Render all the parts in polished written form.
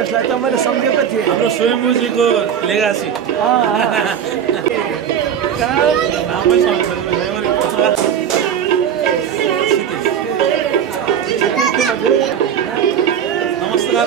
त्यसलाई त मैले सम्झेको थिएँ हाम्रो स्वयम्भूजीको लेगासी नमस्कार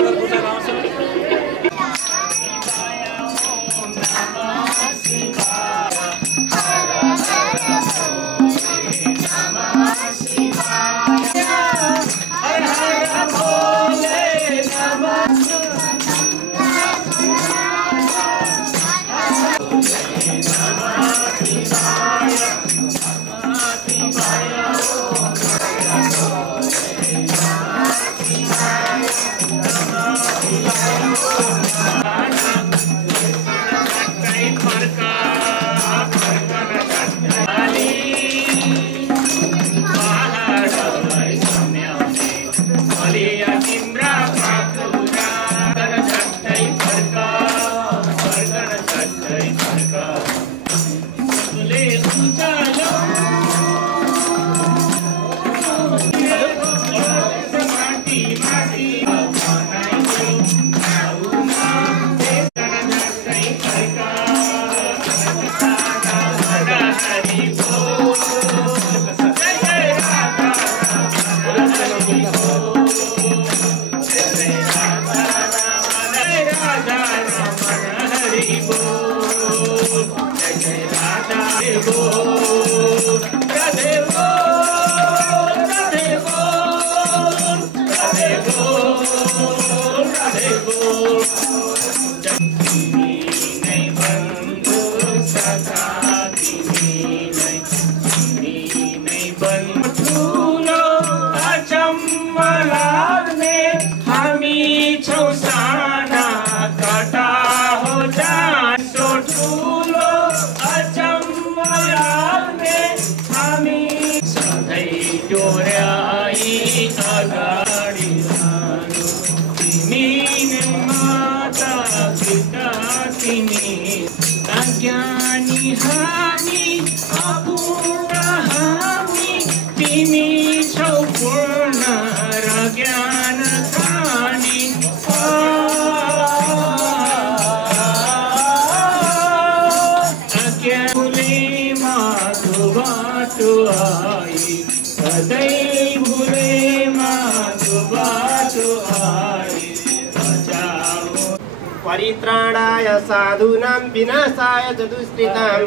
परित्राणाय साधूनां विनाशाय च दुष्कृतां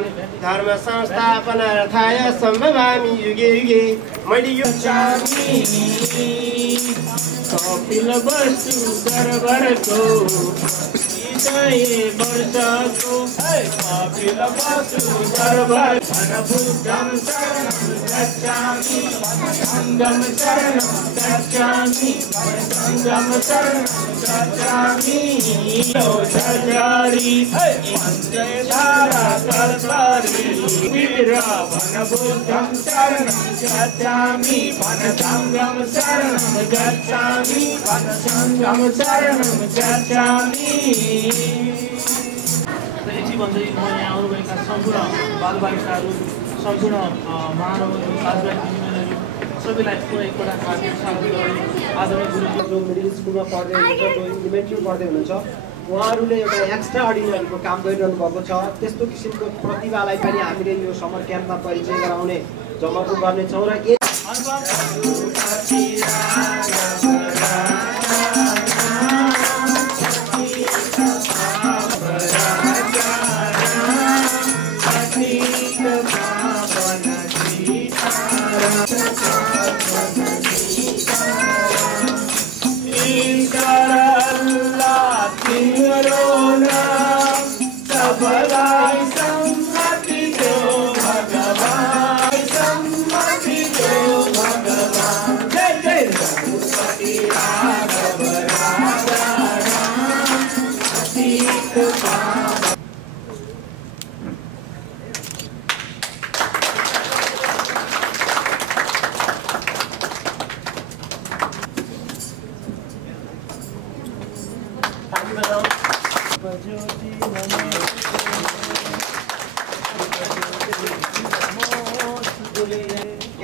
धर्म संस्थापनार्थाय सम्भवामि युगे युगे। मैले यो कपिल वस्तु गरबरको हृदय वर्षको कपिल वस्तु गरबर बुद्धं शरणं गच्छामि संगम शरणं गच्छामि संगम शरणं गच्छामि जजारी मंत्रधारा कर्तारी वीरवन बुद्धं शरणं गच्छामि वन संगम शरणं गच्छामि वन संगम शरणं गच्छामि। भन्दै म यहाँ आउनुभएका सम्पूर्ण बालबालिकाहरू सम्पूर्ण महानुभावहरू साथीभाइ दिदीबहिनीहरू सबैलाई पुनः एकपल्ट हार्दिक स्वागत गरे। आदरणीय गुरुजी जो मिडल स्कुलमा पढ्दै हुनुहुन्छ, जो इलिमेन्ट्री पढ्दै हुनुहुन्छ, उहाँहरूले एउटा एक्स्ट्रा अर्डिनरीको काम गरिरहनु भएको छ। त्यस्तो किसिमको प्रतिभालाई पनि हामीले यो समर क्याम्पमा परिचय गराउने जमर्को गर्नेछौँ र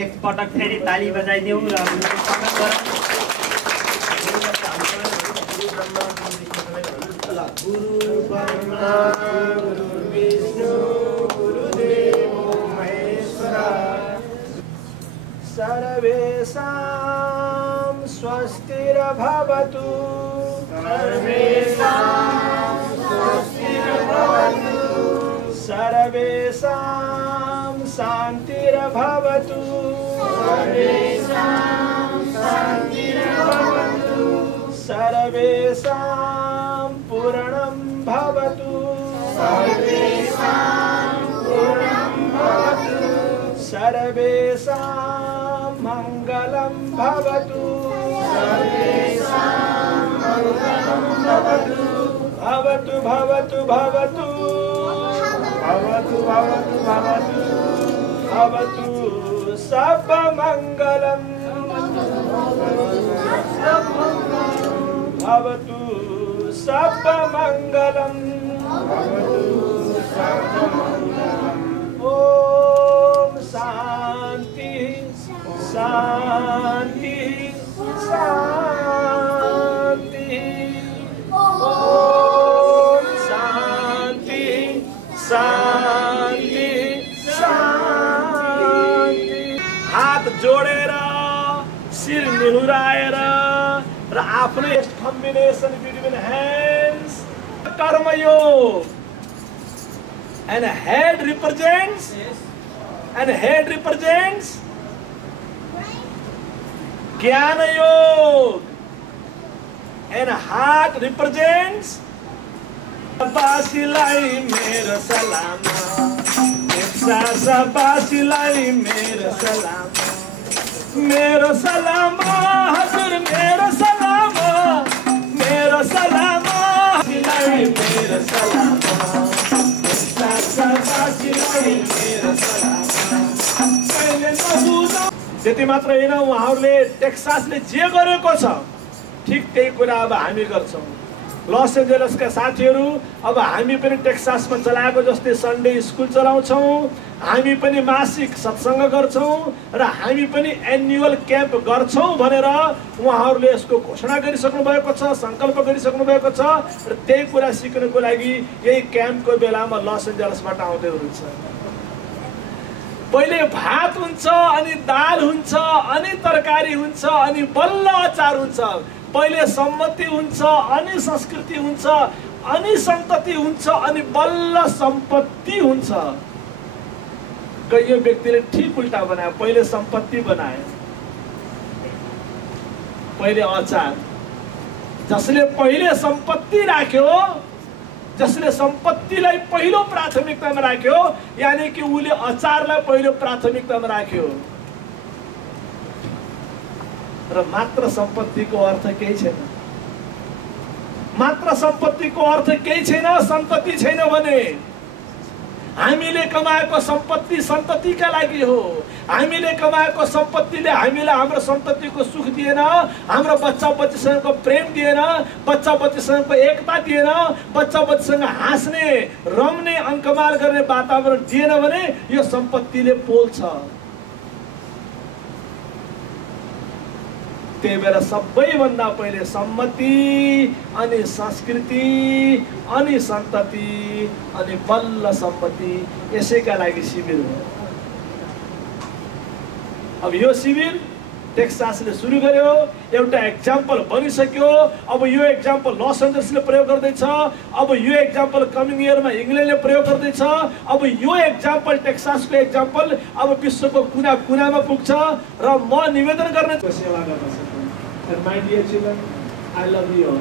एक पटक फेरि ताली बजाइदेऊ र स्वागत गरौँ। गुरु ब्रह्मा गुरु विष्णु गुरुदेवो महेश्वरा सर्वेषां स्वस्तिर्भवतु सर्वेषां शान्तिर्भवतु सर्वेषां पूर्णं भवतु सर्वेषां मङ्गलं भवतु भवतु भवतु भवतु भवतु भवतु भवतु भवतु सर्वमङ्गलम् भवतु सर्वमङ्गलम् ॐ शान्ति शान्ति शान्ति शान्ति शान्ति शान्ति हात जोडेर शिर निहुराएर र आफ्नै कम्बिनेसन बिट्विन ह्यान्ड्स कर्मयोग and head represents Jnana Yoga and heart represents Basilai mera salama Eksa basilai mera salama Hazur mera salama Basilai mera salama त्यति मात्र होइन उहाँहरूले टेक्सासले जे गरेको छ ठिक त्यही कुरा अब हामी गर्छौँ लस एन्जलसका साथीहरू अब हामी पनि टेक्सासमा चलाएको जस्तै सन्डे स्कुल चलाउँछौँ हामी पनि मासिक सत्सङ्ग गर्छौँ र हामी पनि एन्युअल क्याम्प गर्छौँ भनेर उहाँहरूले यसको घोषणा गरिसक्नु भएको छ सङ्कल्प गरिसक्नु भएको छ र त्यही कुरा सिक्नको लागि यही क्याम्पको बेलामा लस एन्जलसबाट आउँदै हुनुहुन्छ पहिले भात हुन्छ अनि दाल हुन्छ अनि तरकारी हुन्छ अनि बल्ल अचार हुन्छ पहिले सम्मति हुन्छ अनि संस्कृति हुन्छ अनि सन्तति हुन्छ अनि बल्ल सम्पत्ति हुन्छ यो व्यक्तिले ठीक उल्टा बनायो पहिले सम्पत्ति बनायो पहिले अचार जसले पहिले सम्पत्ति राख्यो जसले सम्पत्तिलाई पहिलो प्राथमिकतामा राख्यो यानी कि उले अचारलाई पहिलो प्राथमिकतामा राख्यो र मात्र सम्पत्तिको अर्थ केही छैन मात्र सम्पत्तिको अर्थ केही छैन सन्तति छैन भने हामीले कमाएको सम्पत्ति सन्ततिका लागि हो हामीले कमाएको सम्पत्तिले हामीलाई हाम्रो सन्ततिको सुख दिएन हाम्रो बच्चा बच्चीसँगको प्रेम दिएन बच्चा बच्चीसँगको एकता दिएन बच्चा बच्चीसँग हाँस्ने रम्ने अङ्कमाल गर्ने वातावरण दिएन भने यो सम्पत्तिले पोल्छ त्यही भएर सबैभन्दा पहिले सम्मति अनि संस्कृति अनि सन्तति अनि बल्ल सम्पत्ति यसैका लागि शिविर हो अब यो शिविर टेक्सासले सुरु गर्यो एउटा एक्जाम्पल बनिसक्यो अब यो एक्जाम्पल लस एन्जलसले प्रयोग गर्दैछ अब यो एक्जाम्पल कमिङ इयरमा इङ्ल्यान्डले प्रयोग गर्दैछ अब यो एक्जाम्पल टेक्सासको एक्जाम्पल अब विश्वको कुना कुनामा पुग्छ र म निवेदन गर्ने सेवा गर्न सक्छु And my dear children, I love you all.